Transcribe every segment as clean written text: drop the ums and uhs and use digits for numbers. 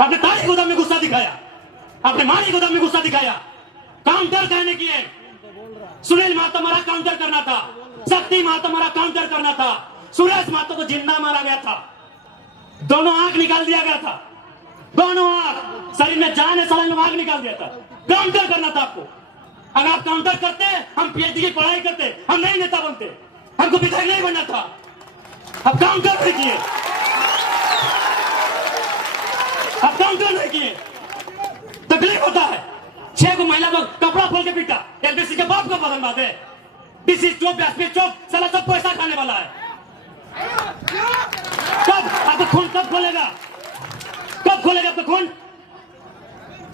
अपने ताली गोदाम में गुस्सा दिखाया, अपने माली गोदाम में गुस्सा दिखाया। काउंटर कहने किए, सुनील महतो मारा काउंटर करना था, शक्ति महतो मारा काउंटर करना था, सुरेश महतो को जिंदा मारा गया था, दोनों आंख निकाल दिया गया था, दोनों आंख, शरीर में जान है, सलंग में आंख निकाल दिया था। काउंटर करना था आपको। अगर आप काउंटर करते, हम पीएचडी की पढ़ाई करते, हम नहीं नेता बनते, हमको विधायक नहीं बनना था। अब काउंटर नहीं किए, अब काउंटर नहीं किए, तकलीफ होता है। 6 को महिला को कपड़ा खोल के पीटा, एलबीसी के बाप को बदन बात है। डीसी चौक, एसपी चौक, साला सब पैसा खाने वाला है। कब आपका खून कब खोलेगा, कब खोलेगा आपका खून?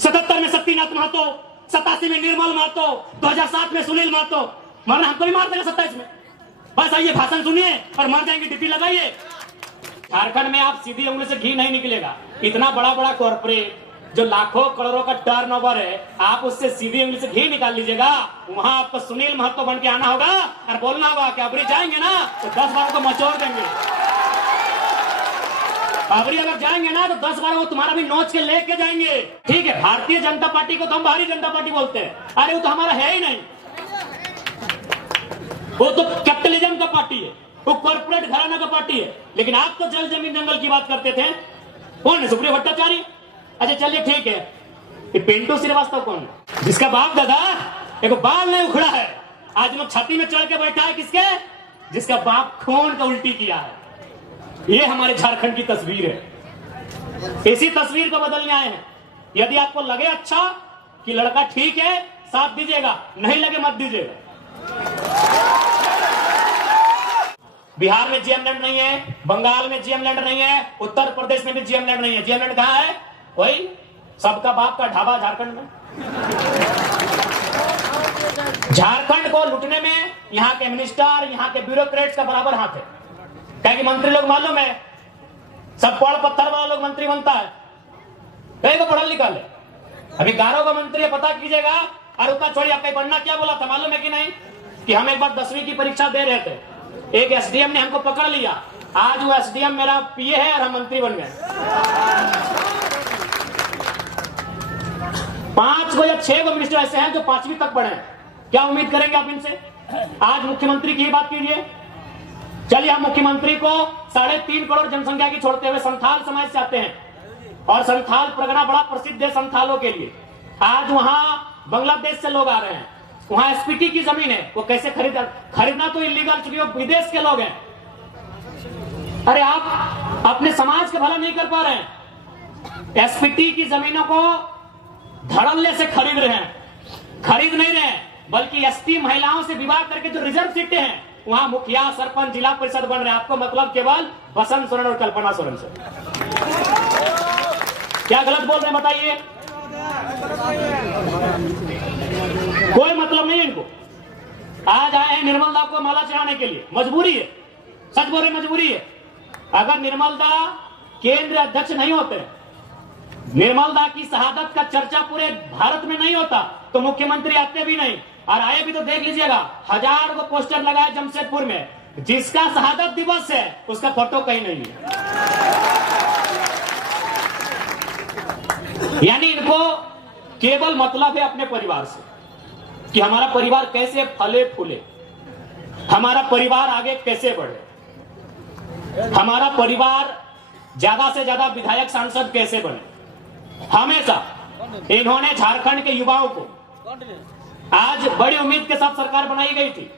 77 में शक्तिनाथ महतो, 87 में निर्मल महतो, 2007 में सुनील महतो। मरना हमको भी मार देगा 27 में। बस आइए, भाषण सुनिए और मर जाएंगे, ड्यूटी लगाइए। झारखंड में आप सीधी उंगली से घी नहीं निकलेगा। इतना बड़ा बड़ा कॉर्पोरेट जो लाखों करोड़ों का टर्नओवर है, आप उससे सीधी उंगली से घी निकाल लीजिएगा। वहां आपको सुनील महतो बन के आना होगा और बोलना होगा कि अबरी जाएंगे ना तो 10 बार को मचोड़ देंगे। अबरी अगर जाएंगे ना तो 10 बार वो तुम्हारा भी नोच के लेके जाएंगे। ठीक है, भारतीय जनता पार्टी को तो हम भारतीय जनता पार्टी बोलते हैं, अरे वो तो हमारा है ही नहीं। वो तो कैपिटलिज्म का पार्टी है, वो कॉर्पोरेट घराना का पार्टी है। लेकिन आप तो जल जमीन जंगल की बात करते थे। कौन है? सुप्रिया भट्टाचार्य। अच्छा चलिए ठीक है, ये पिंटू श्रीवास्तव कौन है? जिसका बाप दादा एक बाल नहीं उखड़ा है, आज लोग छाती में चढ़ के बैठा है। किसके? जिसका बाप खून का उल्टी किया है। ये हमारे झारखंड की तस्वीर है। इसी तस्वीर को बदलने आए हैं। यदि आपको लगे अच्छा कि लड़का ठीक है, साथ दीजिएगा, नहीं लगे मत दीजिएगा। बिहार में जीएम लैंड नहीं है, बंगाल में जीएम लैंड नहीं है, उत्तर प्रदेश में भी जीएम लैंड नहीं है। जीएम लैंड कहां है? वही सबका बाप का ढाबा झारखंड में। झारखंड को लूटने में यहाँ के मिनिस्टर, यहाँ के ब्यूरोक्रेट्स का बराबर हाथ है। क्या कि मंत्री लोग मालूम है, सब पढ़ पत्थर वाला लोग मंत्री बनता है, कहीं को पढ़ल लिखा है। अभी गारो का मंत्री है, पता कीजिएगा। और उतना छोड़िए, आपका पढ़ना क्या बोला था मालूम है कि नहीं? कि हम एक बार 10वीं की परीक्षा दे रहे थे, एक एसडीएम ने हमको पकड़ लिया। आज वो एसडीएम मेरा पीए है और हम मंत्री बन गए। 5 को या 6 को मिनिस्टर ऐसे हैं जो 5वीं तक पढ़े। क्या उम्मीद करेंगे आप इनसे? आज मुख्यमंत्री की बात कीजिए। चलिए, हम मुख्यमंत्री को 3.5 करोड़ जनसंख्या की छोड़ते हुए संथाल समाज से आते हैं, और संथाल परगना बड़ा प्रसिद्ध है संथालों के लिए। आज वहां बांग्लादेश से लोग आ रहे हैं, वहां एसपीटी की जमीन है, वो कैसे खरीदना तो इलीगल, चूंकि वो विदेश के लोग हैं। अरे आप अपने समाज का भला नहीं कर पा रहे हैं। एसपीटी की जमीनों को धड़ल्ले से खरीद रहे हैं, खरीद नहीं रहे, बल्कि एसटी महिलाओं से विवाह करके जो रिजर्व सीटें हैं, वहां मुखिया, सरपंच, जिला परिषद बन रहे हैं। आपको मतलब केवल बसंत सोरेन और कल्पना सोरेन से। क्या गलत बोल रहे हैं बताइए? कोई मतलब नहीं है इनको। आज आए हैं निर्मल दा को माला चढ़ाने के लिए, मजबूरी है, सच बोल रहे मजबूरी है। अगर निर्मल दा केंद्र अध्यक्ष नहीं होते, निर्मल दा की शहादत का चर्चा पूरे भारत में नहीं होता, तो मुख्यमंत्री आते भी नहीं। और आए भी तो देख लीजिएगा, 1000 को पोस्टर लगाए जमशेदपुर में, जिसका शहादत दिवस है उसका फोटो कहीं नहीं है। यानी इनको केवल मतलब है अपने परिवार से, कि हमारा परिवार कैसे फले फूले, हमारा परिवार आगे कैसे बढ़े, हमारा परिवार ज्यादा से ज्यादा विधायक सांसद कैसे बने। हमेशा इन्होंने झारखंड के युवाओं को, आज बड़ी उम्मीद के साथ सरकार बनाई गई थी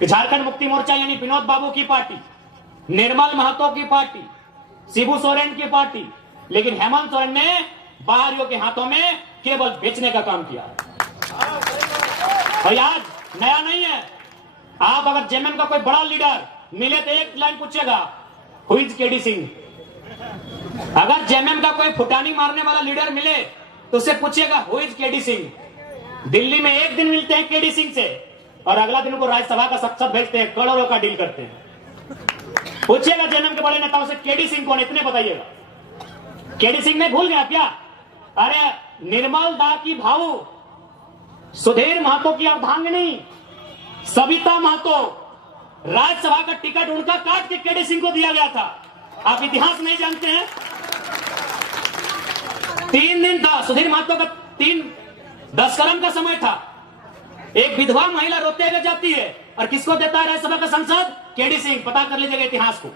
कि झारखंड मुक्ति मोर्चा यानी विनोद बाबू की पार्टी, निर्मल महतो की पार्टी, शिबू सोरेन की पार्टी, लेकिन हेमंत सोरेन ने बाहरियों के हाथों में केवल बेचने का काम किया। और आज नया नहीं है। आप अगर जेएमएम का कोई बड़ा लीडर मिले तो एक लाइन पूछेगा, हु इज केडी सिंह। अगर जेएमएम का कोई फुटानी मारने वाला लीडर मिले तो उसे पूछिएगा, who is KD Singh. Delhi में एक दिन मिलते हैं केडी सिंह से और अगला दिन उनको राज्यसभा का संसद भेजते हैं, करोड़ों का डील करते हैं। पूछिएगा जेएमएम के बड़े नेताओं से, केडी सिंह कौन, इतने बताइएगा। केडी सिंह ने भूल गया क्या? अरे निर्मल दा की भाऊ, सुधीर महतो की अर्धांगिनी सविता महतो, राज्यसभा का टिकट उनका काट के केडी सिंह को दिया गया था। आप इतिहास नहीं जानते हैं? 3 दिन था सुधीर महतो का 10 कलम का समय था। एक विधवा महिला रोते हुए जाती है और किसको देता है राज्यसभा का सांसद? केडी सिंह। पता कर लीजिएगा इतिहास को,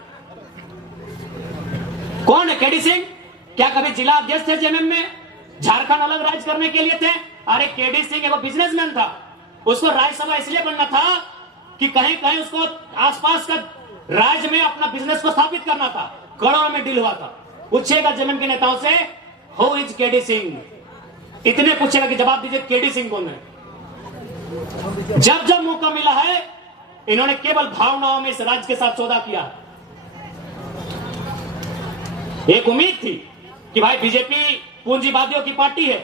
कौन है केडी सिंह? क्या कभी जिला अध्यक्ष थे जेएमएम में? झारखंड अलग राज्य करने के लिए थे? अरे केडी सिंह एक बिजनेसमैन था, उसको राज्यसभा इसलिए बनना था कि कहीं कहीं उसको आसपास का राज्य में अपना बिजनेस को स्थापित करना था। करोड़ों में डील हुआ था। पूछेगा जेएमएम के नेताओं से, हु इज केडी सिंह? इतने पूछेगा कि जवाब दीजिए केडी सिंह कौन है। जब जब मौका मिला है इन्होंने केवल भावनाओं में इस राज्य के साथ सौदा किया। एक उम्मीद थी कि भाई बीजेपी पूंजीवादियों की पार्टी है,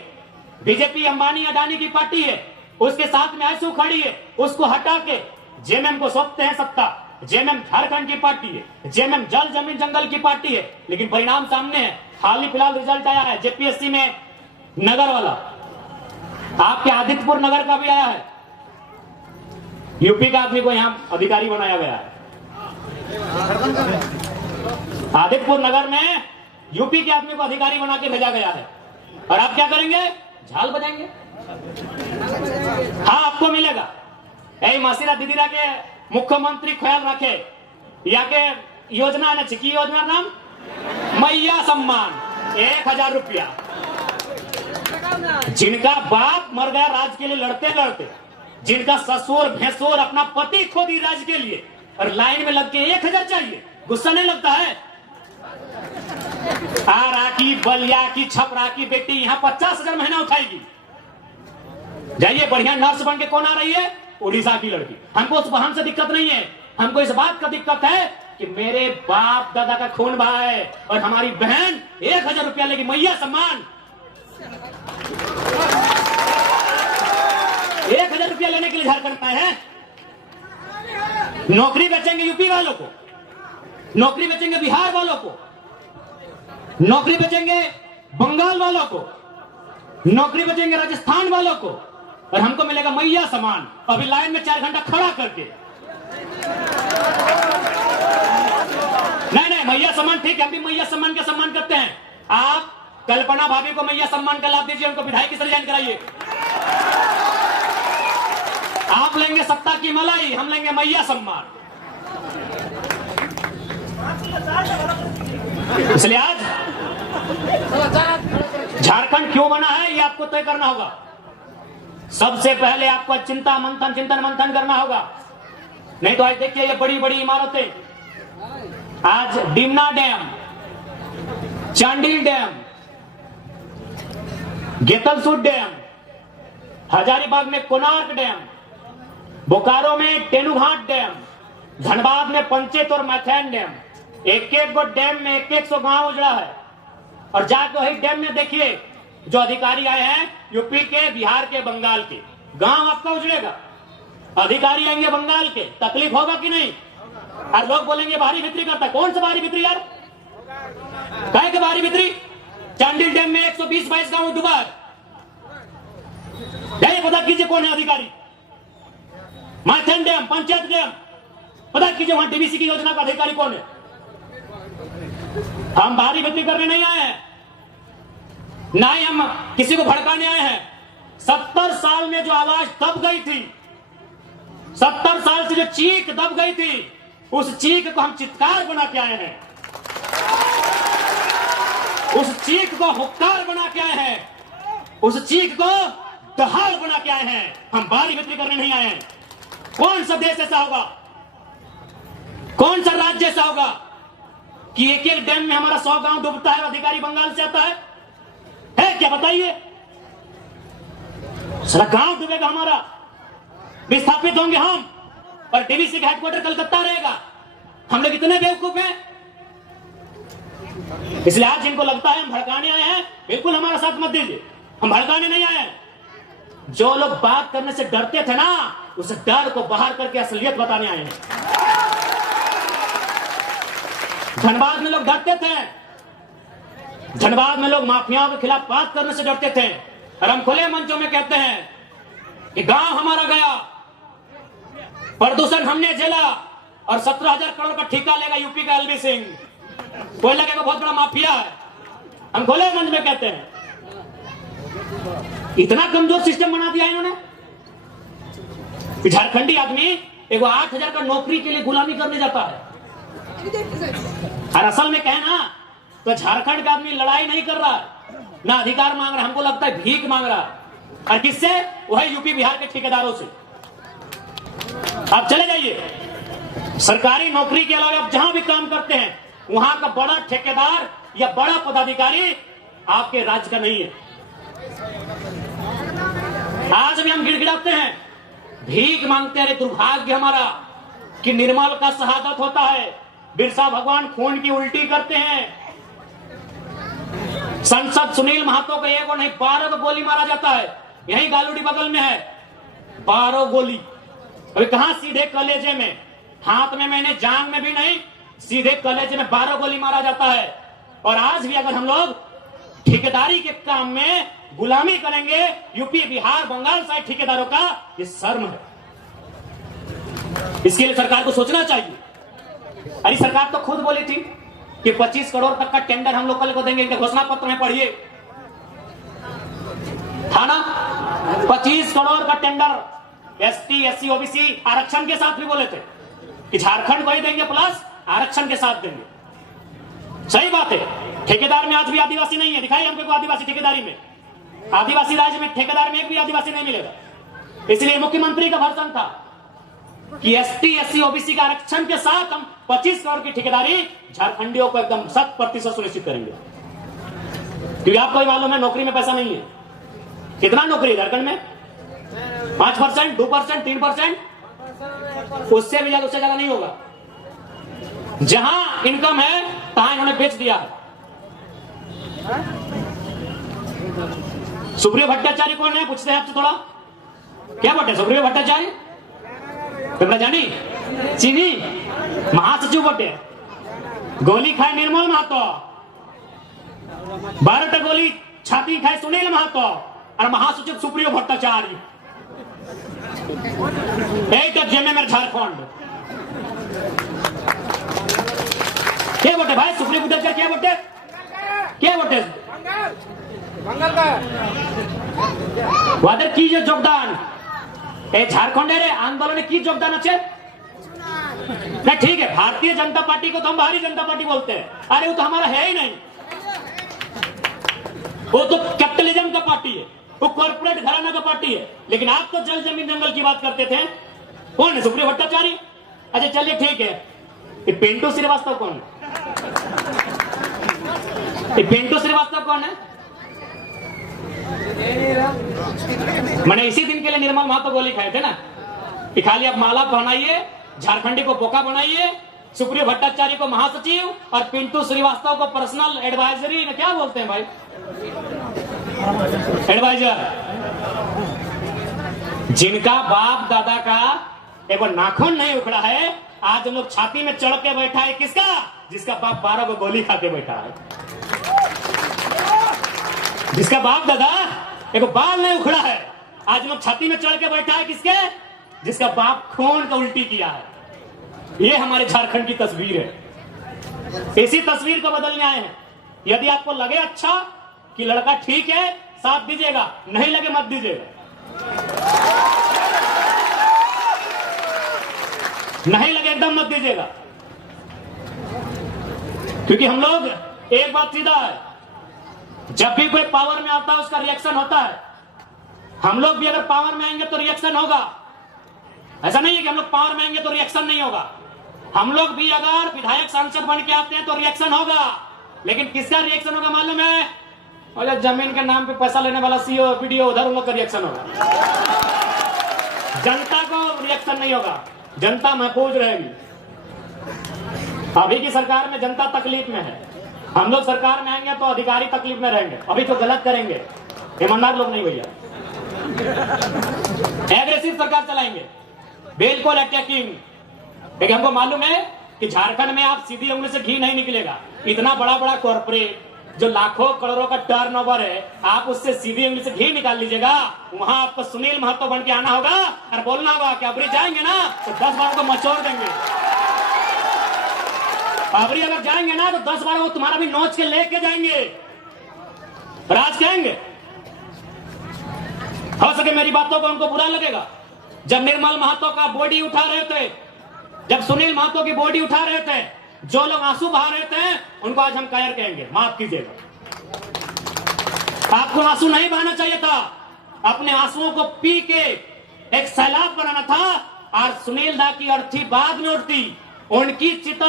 बीजेपी अंबानी अडानी की पार्टी है, उसके साथ में आंसू खड़ी है, उसको हटा के जेएमएम को सौंपते हैं सत्ता। जेएमएम झारखंड की पार्टी है, जेएमएम जल जमीन जंगल की पार्टी है, लेकिन परिणाम सामने है। हाल ही फिलहाल रिजल्ट आया है जेपीएससी में, नगर वाला, आपके आदित्यपुर नगर का भी आया है। यूपी का आदमी को यहां अधिकारी बनाया गया है। आदित्यपुर नगर में यूपी के आदमी को अधिकारी बना के भेजा गया है। और आप क्या करेंगे? झाल बजाएंगे। हाँ, आपको मिलेगा। ऐ मासीरा दीदीरा के मुख्यमंत्री ख्याल रखे, या के योजना है की योजना नाम मैया सम्मान 1000 रुपया। जिनका बाप मर गया राज्य के लिए लड़ते लड़ते, जिनका ससुर भैंसुर अपना पति खो दी राज्य के लिए, और लाइन में लग के 1000 चाहिए, गुस्सा नहीं लगता है? आरा की, बलिया की, छपरा की बेटी यहाँ 50,000 महीना उठाएगी। जाइए, बढ़िया नर्स बन के कौन आ रही है? उड़ीसा की लड़की। हमको उस बहन से दिक्कत नहीं है, हमको इस बात का दिक्कत है कि मेरे बाप दादा का खून बहा है और हमारी बहन 1000 रुपया लेगी, मैया सम्मान। 1000 रुपया लेने के लिए झारखंड में है। नौकरी बेचेंगे यूपी वालों को, नौकरी बेचेंगे बिहार वालों को, नौकरी बेचेंगे बंगाल वालों को, नौकरी बेचेंगे राजस्थान वालों को, और हमको मिलेगा मैया सम्मान। अभी लाइन में 4 घंटा खड़ा करके। नहीं, मैया सम्मान ठीक है, हम भी मैया सम्मान का सम्मान करते हैं। आप कल्पना भाभी को मैया सम्मान का लाभ दीजिए, उनको विधायक से रिजाइन कराइए। आप लेंगे सत्ता की मलाई, हम लेंगे मैया सम्मान। इसलिए आज झारखंड क्यों बना है ये आपको तय करना होगा। सबसे पहले आपको चिंतन मंथन करना होगा। नहीं तो आज देखिए ये बड़ी बड़ी इमारतें, आज Dimna dam, Chandil dam, Getalsud dam, Hazaribagh में कोणार्क डैम, बोकारो में तेनुघाट डैम, धनबाद में पंचेत और मैथैन डैम, एक एक गो डैम में 100 गांव उजड़ा है। और जाके वही डैम में देखिए जो अधिकारी आए हैं यूपी के, बिहार के, बंगाल के, गांव आपका उजड़ेगा। अधिकारी आएंगे बंगाल के, तकलीफ होगा कि नहीं? और लोग बोलेंगे बाहरी बिक्री करता। कौन सा बाहरी बिक्री यार? कहे के बाहरी बिक्री? चांडिल डैम में 120-22 गांव डूबा है। जाइए पता कीजिए कौन है अधिकारी। मैथन डैम, पंचायत डैम, पता कीजिए वहां डीवीसी की योजना का अधिकारी कौन है। हम बाहरी बिक्री करने नहीं आए हैं, ना ही हम किसी को भड़काने आए हैं। 70 साल में जो आवाज दब गई थी, 70 साल से जो चीख दब गई थी, उस चीख को हम चित्कार बना के आए हैं, उस चीख को हुक्कार बना के आए हैं, उस चीख को दहाड़ बना के आए हैं। हम बाहरी बिक्री करने नहीं आए हैं। कौन सा देश ऐसा होगा, कौन सा राज्य ऐसा होगा कि एक एक डैम में हमारा 100 गांव डूबता है, अधिकारी बंगाल से आता है क्या? बताइए, सारा गांव डूबेगा हमारा, विस्थापित होंगे हम, और डीवीसी का हेडक्वार्टर कलकत्ता रहेगा। हम लोग इतने बेवकूफ हैं। इसलिए आज जिनको लगता है हम भड़काने आए हैं, बिल्कुल हमारा साथ मत दीजिए, हम भड़काने नहीं आए हैं। जो लोग बात करने से डरते थे ना, उस डर को बाहर करके असलियत बताने आए हैं। धनबाद में लोग डरते थे, धनबाद में लोग माफियाओं के खिलाफ बात करने से डरते थे, और हम खुले मंचों में कहते हैं कि गांव हमारा गया, प्रदूषण हमने झेला, और 17,000 करोड़ का ठेका लेगा यूपी का LV सिंह। कोई लगेगा बहुत बड़ा माफिया है। हम खुले मंच में कहते हैं इतना कमजोर सिस्टम बना दिया इन्होंने। झारखंडी आदमी एक 8,000 का नौकरी के लिए गुलामी करने जाता है। और असल में कहना तो झारखंड का आदमी लड़ाई नहीं कर रहा, ना अधिकार मांग रहा, हमको लगता है भीख मांग रहा। और किससे? वही यूपी बिहार के ठेकेदारों से। आप चले जाइए सरकारी नौकरी के अलावा आप जहां भी काम करते हैं, वहां का बड़ा ठेकेदार या बड़ा पदाधिकारी आपके राज्य का नहीं है। आज भी हम गिड़गिड़ाते हैं, भीख मांगते हैं। दुर्भाग्य हमारा कि निर्मल का शहादत होता है, बिरसा भगवान खून की उल्टी करते हैं। संसद सुनील महतो को एक नहीं 12 को गोली मारा जाता है। यही गालूडी बगल में है, 12 गोली। अभी कहां? सीधे कलेजे में, हाथ में मैंने, जान में भी नहीं, सीधे कलेजे में 12 गोली मारा जाता है। और आज भी अगर हम लोग ठेकेदारी के काम में गुलामी करेंगे यूपी बिहार बंगाल साइड ठेकेदारों का, ये शर्म है। इसके लिए सरकार को सोचना चाहिए। अरे सरकार तो खुद बोली थी कि 25 करोड़ तक का टेंडर हम लोग कल को देंगे। इनके घोषणा पत्र में पढ़िए, था ना 25 करोड़ का टेंडर एसटी एससी ओबीसी आरक्षण के साथ भी बोले थे कि झारखंड को ही देंगे प्लस आरक्षण के साथ देंगे। सही बात है, ठेकेदार में आज भी आदिवासी नहीं है। दिखाइए हमको आदिवासी ठेकेदारी में, आदिवासी राज्य में ठेकेदार में एक भी आदिवासी नहीं मिलेगा। इसलिए मुख्यमंत्री का भाषण था कि एसटी एससी ओबीसी का आरक्षण के साथ हम 25 करोड़ की ठेकेदारी झारखंडियों को एकदम 100% सुनिश्चित करेंगे। क्योंकि आपको ही मालूम है नौकरी में पैसा नहीं है। कितना नौकरी है झारखंड में? 5%, 2%, 3%, उससे भी ज्यादा, उससे ज्यादा नहीं होगा। जहां इनकम है तहां इन्होंने बेच दिया है। सुप्रियो भट्टाचार्य कौन है? पूछते हैं आपसे थोड़ा, क्या बोलते हैं सुप्रियो भट्टाचार्य? तुम्हारा जानी चीनी महासचिव बोटे, गोली खाए निर्मल महतो, 12 गोली छाती खाए सुनील महतो, और महासचिव सुप्रियो भट्टाचार्य। एक तो जेमे में झारखंड क्या बोलते भाई? सुप्रियो भट्टाचार्य क्या बोलते? क्या बोलते? वादर की योगदान झारखंड आंदोलन की योगदान अच्छे नहीं, ठीक है। भारतीय जनता पार्टी को तो हम भारतीय जनता पार्टी बोलते हैं। अरे वो तो हमारा है ही नहीं, वो तो कैपिटलिज्म का पार्टी है, वो कॉर्पोरेट घराना का पार्टी है। लेकिन आप तो जल जमीन जंगल की बात करते थे। कौन है? सुप्रियो भट्टाचार्य। अच्छा चलिए ठीक है, ये पिंटू श्रीवास्तव कौन है? ये पिंटू श्रीवास्तव कौन है? मैंने इसी दिन के लिए निर्मल महतो गोली खाए थे ना कि खाली आप माला पहनाइए, झारखंडी को बोका बनाइए, सुप्रियो भट्टाचार्य को महासचिव और पिंटू श्रीवास्तव को पर्सनल एडवाइजरी, क्या बोलते हैं भाई, एडवाइजर। जिनका बाप दादा का एक नाखून नहीं उखड़ा है, आज हम लोग छाती में चढ़ के बैठा है। किसका? जिसका बाप 12 को गोली खा के बैठा है, जिसका बाप दादा एक बाल नहीं उखड़ा है, आज लोग छाती में चढ़ के बैठा है। किसके? जिसका बाप खून का उल्टी किया है। ये हमारे झारखंड की तस्वीर है। इसी तस्वीर को बदलने आए हैं। यदि आपको लगे अच्छा कि लड़का ठीक है, साथ दीजिएगा, नहीं लगे मत दीजिएगा। नहीं लगे एकदम मत दीजिएगा। क्योंकि हम लोग, एक बात सीधा है, जब भी कोई पावर में आता है उसका रिएक्शन होता है। हम लोग भी अगर पावर में आएंगे तो रिएक्शन होगा। ऐसा नहीं है कि हम लोग पावर में आएंगे तो रिएक्शन नहीं होगा। हम लोग भी अगर विधायक सांसद बन के आते हैं तो रिएक्शन होगा। लेकिन किसका रिएक्शन होगा मालूम है? और जमीन के नाम पे पैसा लेने वाला सीओ वीडियो, उधर उन लोग का रिएक्शन होगा। जनता को रिएक्शन नहीं होगा, जनता महफूज रहेगी। अभी की सरकार में जनता तकलीफ में है। हम लोग सरकार में आएंगे तो अधिकारी तकलीफ में रहेंगे। अभी तो गलत करेंगे, ईमानदार लोग नहीं भैया। एग्रेसिव सरकार चलाएंगे, बिल्कुल अटैकिंग। लेकिन हमको मालूम है कि झारखंड में आप सीधी उंगली से घी नहीं निकलेगा। इतना बड़ा बड़ा कॉर्पोरेट जो लाखों करोड़ों का टर्नओवर है, आप उससे सीधी उंगली से घी निकाल लीजिएगा। वहां आपको सुनील महतो बन के आना होगा और बोलना होगा कि अबरी जाएंगे ना तो 10 बार को मचोड़ देंगे। अबरी अगर जाएंगे ना तो 10 बार वो तुम्हारा भी नोच के लेके जाएंगे। राज कहेंगे हो सके मेरी बातों को उनको बुरा लगेगा। जब निर्मल महतो का बॉडी उठा रहे थे, जब सुनील महतो की बॉडी उठा रहे थे, जो लोग आंसू बहा रहे थे, उनको आज हम कायर कहेंगे, माफ कीजिएगा। आपको आंसू नहीं बहाना चाहिए था, अपने आंसुओं को पी के एक सैलाब बनाना था। और सुनील दा की अर्थी बाद में उठती, उनकी चिता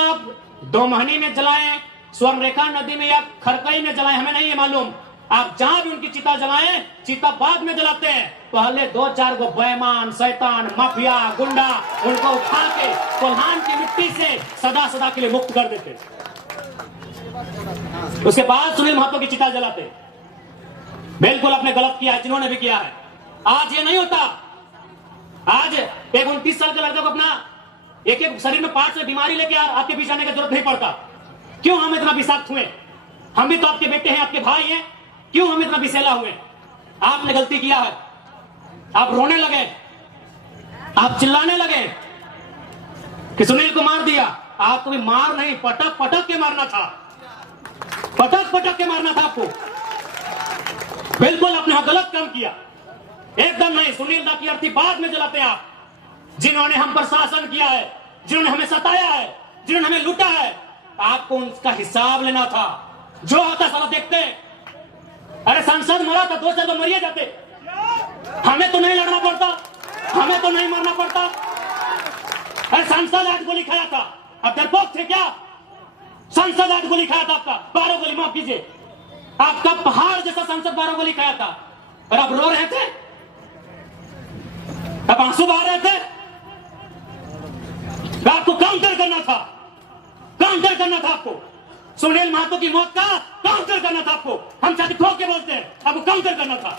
दोमहनी में जलाएं, स्वर्णरेखा नदी में या खरकई में जलाएं, हमें नहीं है मालूम। आप जहां भी उनकी चिता जलाएं, चिता बाद में जलाते हैं, पहले 2-4 गो बेईमान, शैतान, माफिया, गुंडा उनको उठा के कोल्हान की मिट्टी से सदा सदा के लिए मुक्त कर देते। उसके बाद सुनील महतो की चिता जलाते। बिल्कुल आपने गलत किया है, जिन्होंने भी किया है। आज ये नहीं होता। आज एक 29 साल के लड़का को अपना एक शरीर में पार्ट से बीमारी लेके आपके बीच आने की जरूरत नहीं पड़ता। क्यों हम इतना विषाक्त हुए? हम भी तो आपके बेटे हैं, आपके भाई हैं, क्यों हम इतना विषैला हुए? आपने गलती किया है, आप रोने लगे, आप चिल्लाने लगे कि सुनील को मार दिया। आपको भी मार नहीं, पटक पटक के मारना था, पटक पटक के मारना था आपको। बिल्कुल आपने गलत काम किया, एकदम नहीं। सुनील दा की अर्थी बाद में जलाते आप, जिन्होंने हम पर शासन किया है, जिन्होंने हमें सताया है, जिन्होंने हमें लूटा है, आपको उनका हिसाब लेना था। जो होता साला देखते। अरे सांसद मरा था, 2 साल तो मरिए जाते, हमें तो नहीं लड़ना पड़ता, हमें तो नहीं मरना पड़ता। अरे सांसद 8 गोली खाया था, अब डरपोक थे क्या? सांसद 8 गोली खाया था, आपका 12 गोली, माफ कीजिए, आपका पहाड़ जैसा सांसद 12 गोली खाया था, और आप रो रहे थे, अब आंसू बहा रहे थे। आपको काउंटर करना था, काउंटर करना था आपको। सुनील महतो की मौत का काउंटर करना था आपको। हम छाती ठोक के बोलते हैं, आपको काउंटर करना था।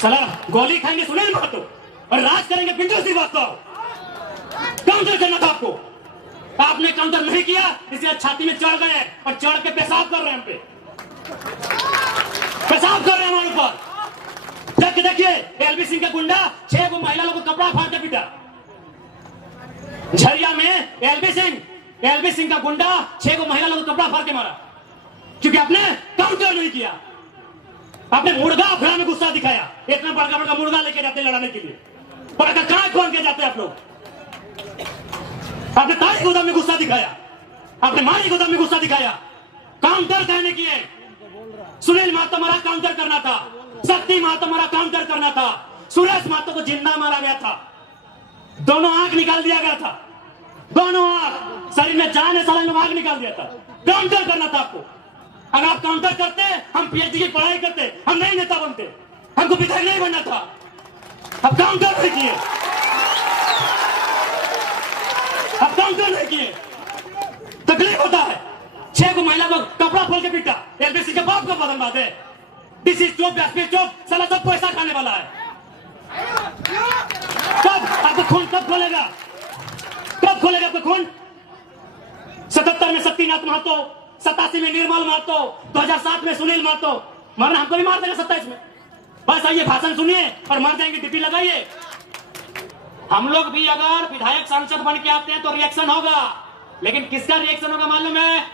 चला गोली खाएंगे सुनील महतो और राज करेंगे पिंटू श्रीवास्तव, काउंटर करना था आपको। आपने काउंटर नहीं किया, इसलिए छाती में चढ़ गए और चढ़ के पेशाब कर रहे हैं, हम पे पेशाब कर रहे हैं हमारे ऊपर। जबकि देखिए एलबी सिंह का गुंडा 6 को महिला लोगों को कपड़ा फाड़ के पीटा। झरिया में एलबी सिंह का गुंडा 6 को महिला लोगों को कपड़ा फाड़ के मारा, क्योंकि आपने काउंटर नहीं किया। आपने मुर्गा अफरा में गुस्सा दिखाया, इतना बड़का बड़का मुर्गा लेके जाते लड़ाने के लिए, बड़का कांच बांध के जाते आप लोग। आपने तारी गोदाम में गुस्सा दिखाया, आपने मारी गोदाम में गुस्सा दिखाया, काउंटर कहने किए। सुनील महतो मरा, काउंटर करना था। शक्ति महतो मरा, काउंटर करना था। सुरेश महतो को जिंदा मारा गया था, दोनों आंख निकाल दिया गया था, दोनों आंख, शरीर में जान है, साला में आंख निकाल दिया था। काउंटर करना था आपको। अगर आप काउंटर करते, हम पीएचडी की पढ़ाई करते, हम नहीं नेता बनते, हमको विधायक नहीं बनना था। अब काउंटर नहीं किए, अब काउंटर नहीं किए, तकलीफ होता है। 6 को महिला को कपड़ा खोल के पीटा, एलबीसी के बाप का बदन बात है। डीसी चौक, एसपी चौक, साला सब पैसा खाने वाला है। कब आपको खून कब खोलेगा, कब खोलेगा आपका खून? 77 में शक्तिनाथ महतो, 87 में निर्मल महतो, 2007 में सुनील महतो। मरना हमको भी मार देगा 27 में। बस आइए भाषण सुनिए और मर जाएंगे, डीपी लगाइए। हम लोग भी अगर विधायक सांसद बन के आते हैं तो रिएक्शन होगा, लेकिन किसका रिएक्शन होगा मालूम है?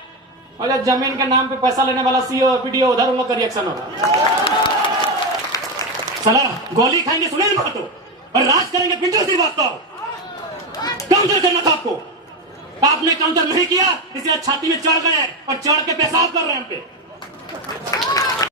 और जमीन के नाम पे पैसा लेने वाला सीओ पीडीओ, उधर उन लोग का रिएक्शन होगा। चला गोली खाएंगे सुनील महतो और राज करेंगे पिंटू श्रीवास्तव, काउंटर करना था आपको। आपने काउंटर नहीं किया, इसलिए छाती में चढ़ गए और चढ़ के पेशाब कर रहे हैं हम पे।